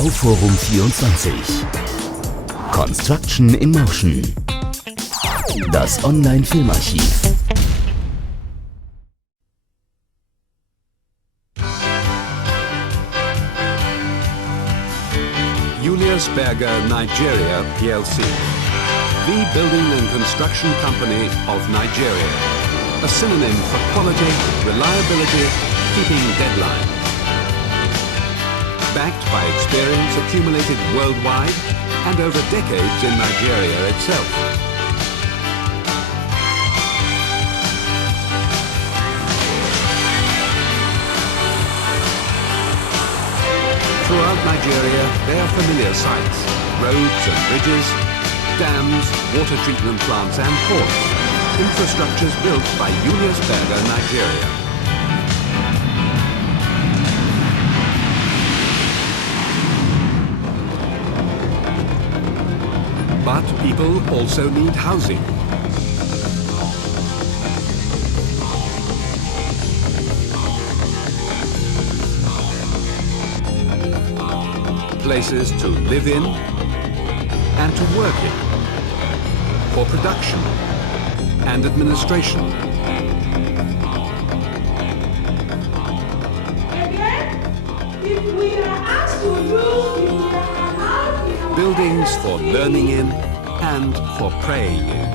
Bauforum 24. Construction in Motion. Das Online-Filmarchiv. Julius Berger Nigeria PLC, the building and construction company of Nigeria, a synonym for quality, reliability, keeping deadlines. Backed by experience accumulated worldwide and over decades in Nigeria itself. Throughout Nigeria, they are familiar sights: roads and bridges, dams, water treatment plants and ports. Infrastructures built by Julius Berger Nigeria. But people also need housing. Places to live in and to work in, for production and administration. Buildings for learning in and for praying in.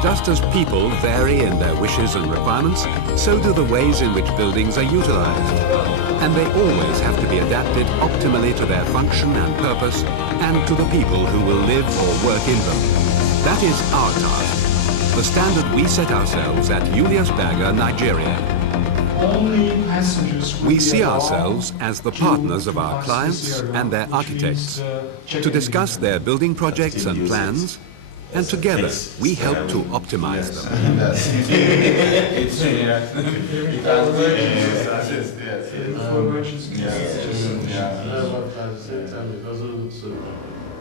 Just as people vary in their wishes and requirements, so do the ways in which buildings are utilized. And they always have to be adapted optimally to their function and purpose and to the people who will live or work in them. That is our task, the standard we set ourselves at Julius Berger Nigeria. We see ourselves as the partners of our clients and their architects to discuss their building projects and plans, and together we help to optimize them.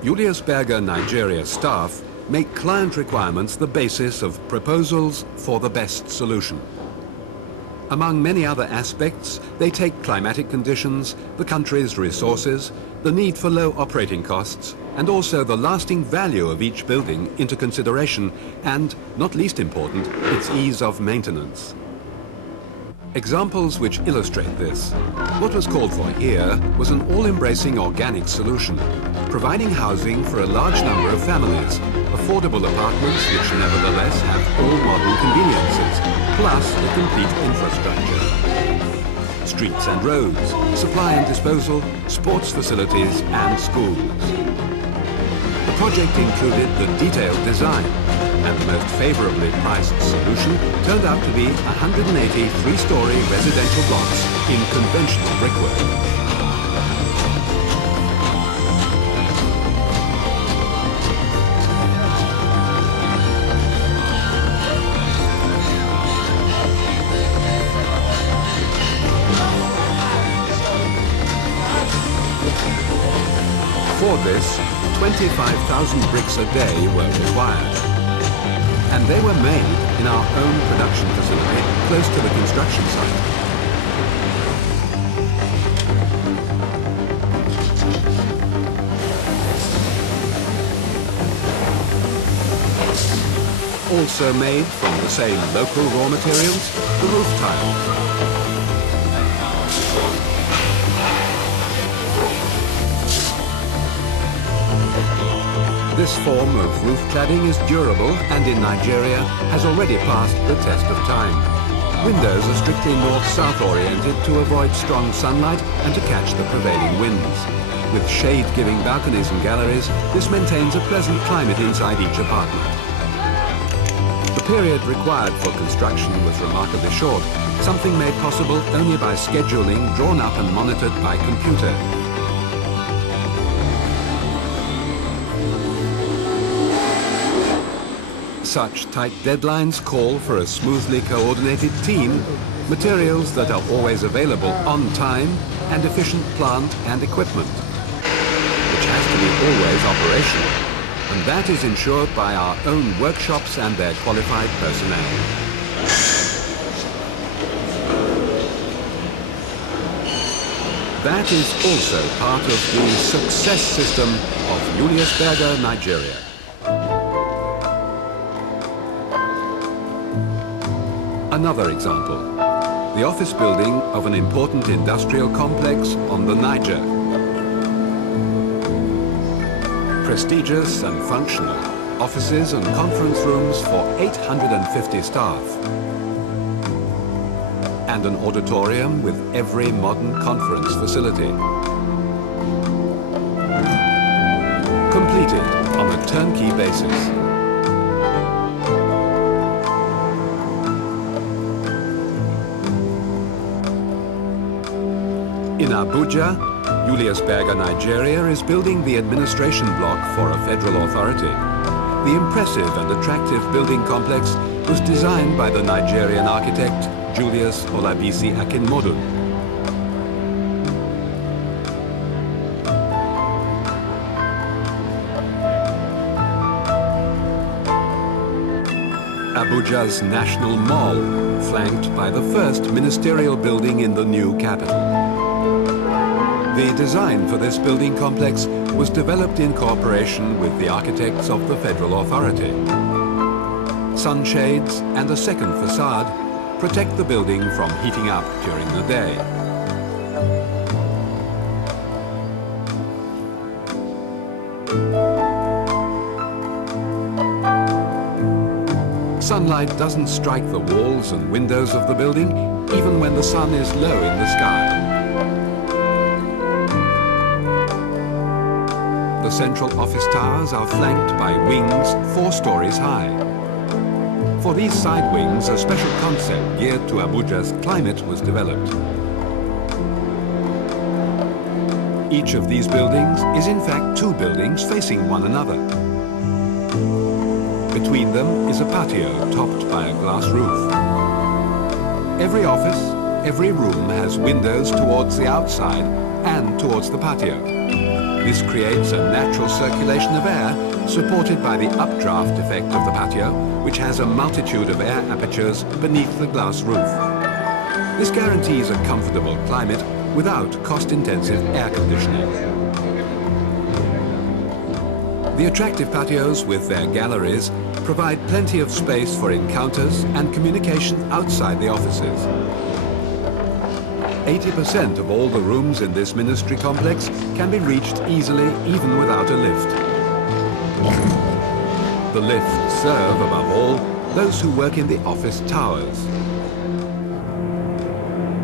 Julius Berger Nigeria staff make client requirements the basis of proposals for the best solution. Among many other aspects, they take climatic conditions, the country's resources, the need for low operating costs, and also the lasting value of each building into consideration, and, not least important, its ease of maintenance. Examples which illustrate this. What was called for here was an all-embracing organic solution, providing housing for a large number of families, affordable apartments which nevertheless have all modern conveniences, plus a complete infrastructure. Streets and roads, supply and disposal, sports facilities and schools. The project included the detailed design, and the most favorably priced solution turned out to be 180 three-story residential blocks in conventional brickwork. For this, 25,000 bricks a day were required. And they were made in our own production facility close to the construction site. Also made from the same local raw materials, the roof tiles. This form of roof cladding is durable and in Nigeria has already passed the test of time. Windows are strictly north-south oriented to avoid strong sunlight and to catch the prevailing winds. With shade-giving balconies and galleries, this maintains a pleasant climate inside each apartment. The period required for construction was remarkably short, something made possible only by scheduling drawn up and monitored by computer. Such tight deadlines call for a smoothly coordinated team, materials that are always available on time, and efficient plant and equipment, which has to be always operational, and that is ensured by our own workshops and their qualified personnel. That is also part of the success system of Julius Berger Nigeria. Another example, the office building of an important industrial complex on the Niger. Prestigious and functional offices and conference rooms for 850 staff. And an auditorium with every modern conference facility. Completed on a turnkey basis. In Abuja, Julius Berger Nigeria is building the administration block for a federal authority. The impressive and attractive building complex was designed by the Nigerian architect Julius Olabisi Akinmodu. Abuja's National Mall, flanked by the first ministerial building in the new capital. The design for this building complex was developed in cooperation with the architects of the federal authority. Sunshades and a second facade protect the building from heating up during the day. Sunlight doesn't strike the walls and windows of the building, even when the sun is low in the sky. The central office towers are flanked by wings 4 stories high. For these side wings, a special concept geared to Abuja's climate was developed. Each of these buildings is in fact 2 buildings facing one another. Between them is a patio topped by a glass roof. Every office, every room has windows towards the outside and towards the patio. This creates a natural circulation of air supported by the updraft effect of the patio, which has a multitude of air apertures beneath the glass roof. This guarantees a comfortable climate without cost-intensive air conditioning. The attractive patios with their galleries provide plenty of space for encounters and communication outside the offices. 80% of all the rooms in this ministry complex can be reached easily even without a lift. The lifts serve, above all, those who work in the office towers.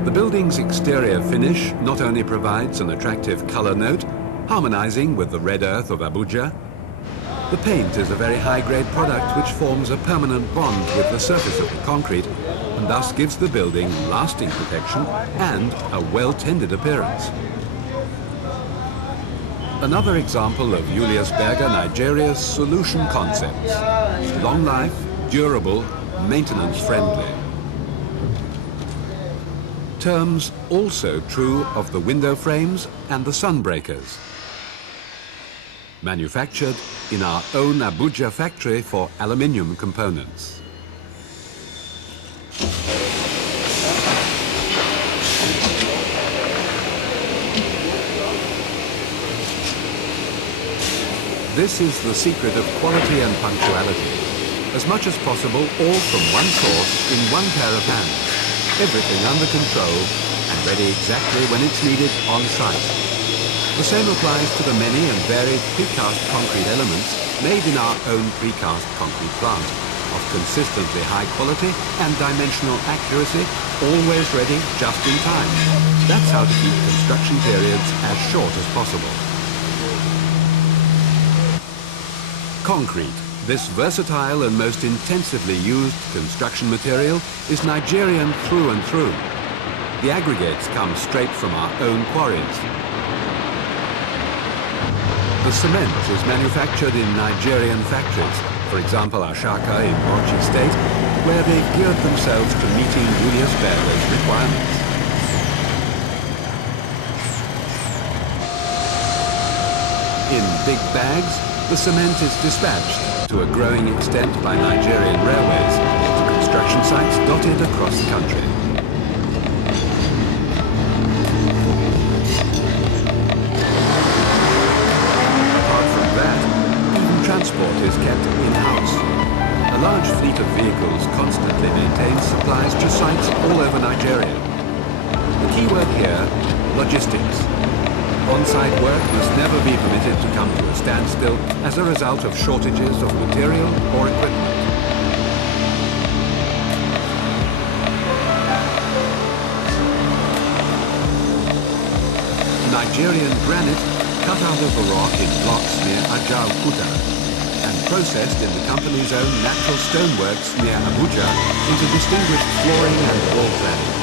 The building's exterior finish not only provides an attractive color note, harmonizing with the red earth of Abuja, the paint is a very high-grade product which forms a permanent bond with the surface of the concrete and thus gives the building lasting protection and a well-tended appearance. Another example of Julius Berger Nigeria's solution concepts. Long life, durable, maintenance-friendly. Terms also true of the window frames and the sunbreakers. Manufactured in our own Abuja factory for aluminium components. This is the secret of quality and punctuality. As much as possible, all from one source in one pair of hands. Everything under control and ready exactly when it's needed on site. The same applies to the many and varied precast concrete elements made in our own precast concrete plant, of consistently high quality and dimensional accuracy, always ready just in time. That's how to keep construction periods as short as possible. Concrete, this versatile and most intensively used construction material, is Nigerian through and through. The aggregates come straight from our own quarries. The cement is manufactured in Nigerian factories, for example Ashaka in Bauchi State, where they've geared themselves to meeting Julius Berger's requirements. In big bags, the cement is dispatched to a growing extent by Nigerian railways to construction sites dotted across the country. Julius constantly maintains supplies to sites all over Nigeria. The key word here, logistics. On-site work must never be permitted to come to a standstill as a result of shortages of material or equipment. Nigerian granite cut out of the rock in blocks near Abuja and processed in the company's own natural stoneworks near Abuja into distinguished flooring and wall cladding.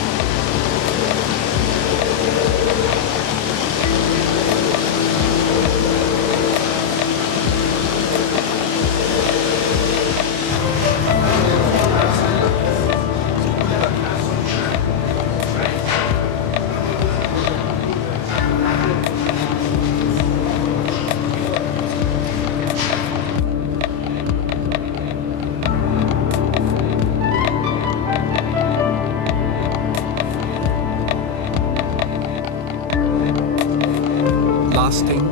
Lasting,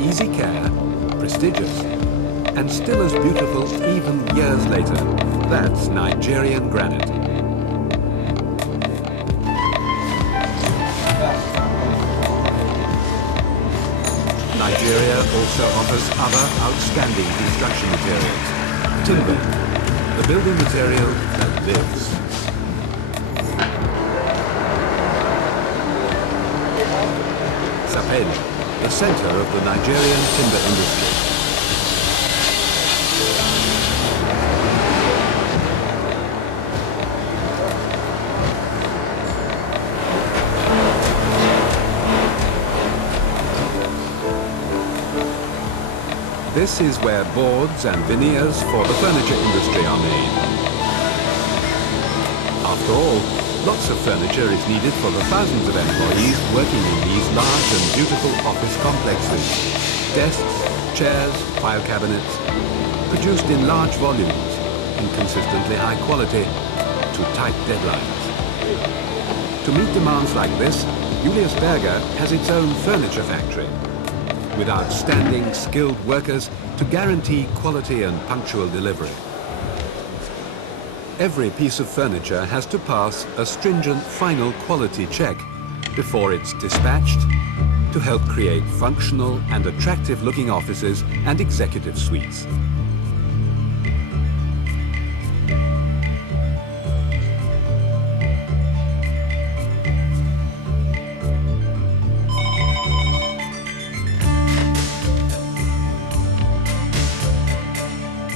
easy care, prestigious, and still as beautiful even years later. That's Nigerian granite. Nigeria also offers other outstanding construction materials. Timber, the building material that lives. Sapele, the center of the Nigerian timber industry. This is where boards and veneers for the furniture industry are made. After all, lots of furniture is needed for the thousands of employees working in these large and beautiful office complexes. Desks, chairs, file cabinets, produced in large volumes, in consistently high quality, to tight deadlines. To meet demands like this, Julius Berger has its own furniture factory, with outstanding skilled workers to guarantee quality and punctual delivery. Every piece of furniture has to pass a stringent final quality check before it's dispatched to help create functional and attractive-looking offices and executive suites.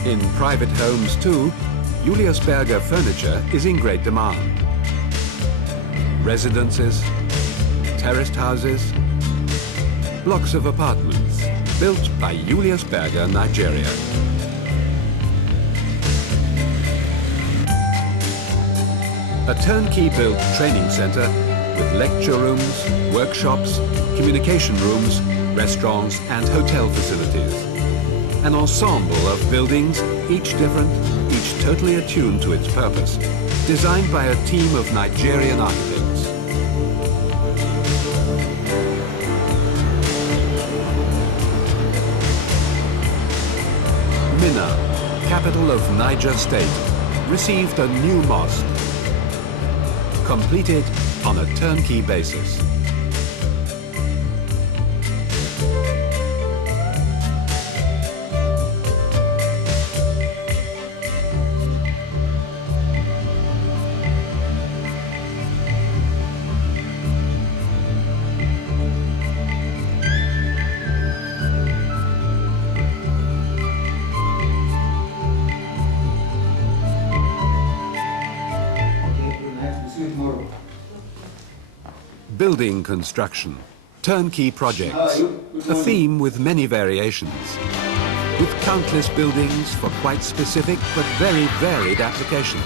In private homes too, Julius Berger furniture is in great demand. Residences, terraced houses, blocks of apartments built by Julius Berger Nigeria. A turnkey-built training center with lecture rooms, workshops, communication rooms, restaurants and hotel facilities. An ensemble of buildings, each different, each totally attuned to its purpose, designed by a team of Nigerian architects. Minna, capital of Niger State, received a new mosque, completed on a turnkey basis. Building construction, turnkey projects, a theme with many variations, with countless buildings for quite specific but very varied applications.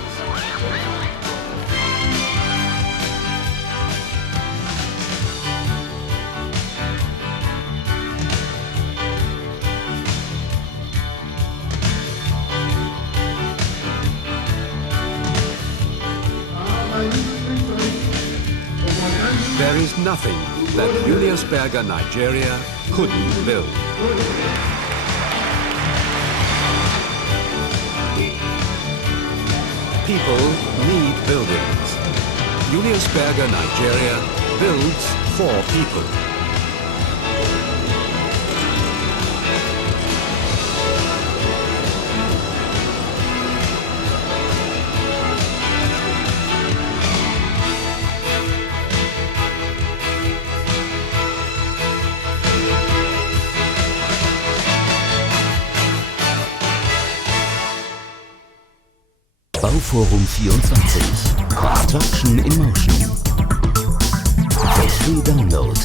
There is nothing that Julius Berger Nigeria couldn't build. People need buildings. Julius Berger Nigeria builds for people. Bauforum 24. Construction in Motion. For free download.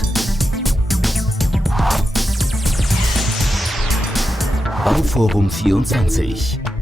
Bauforum 24.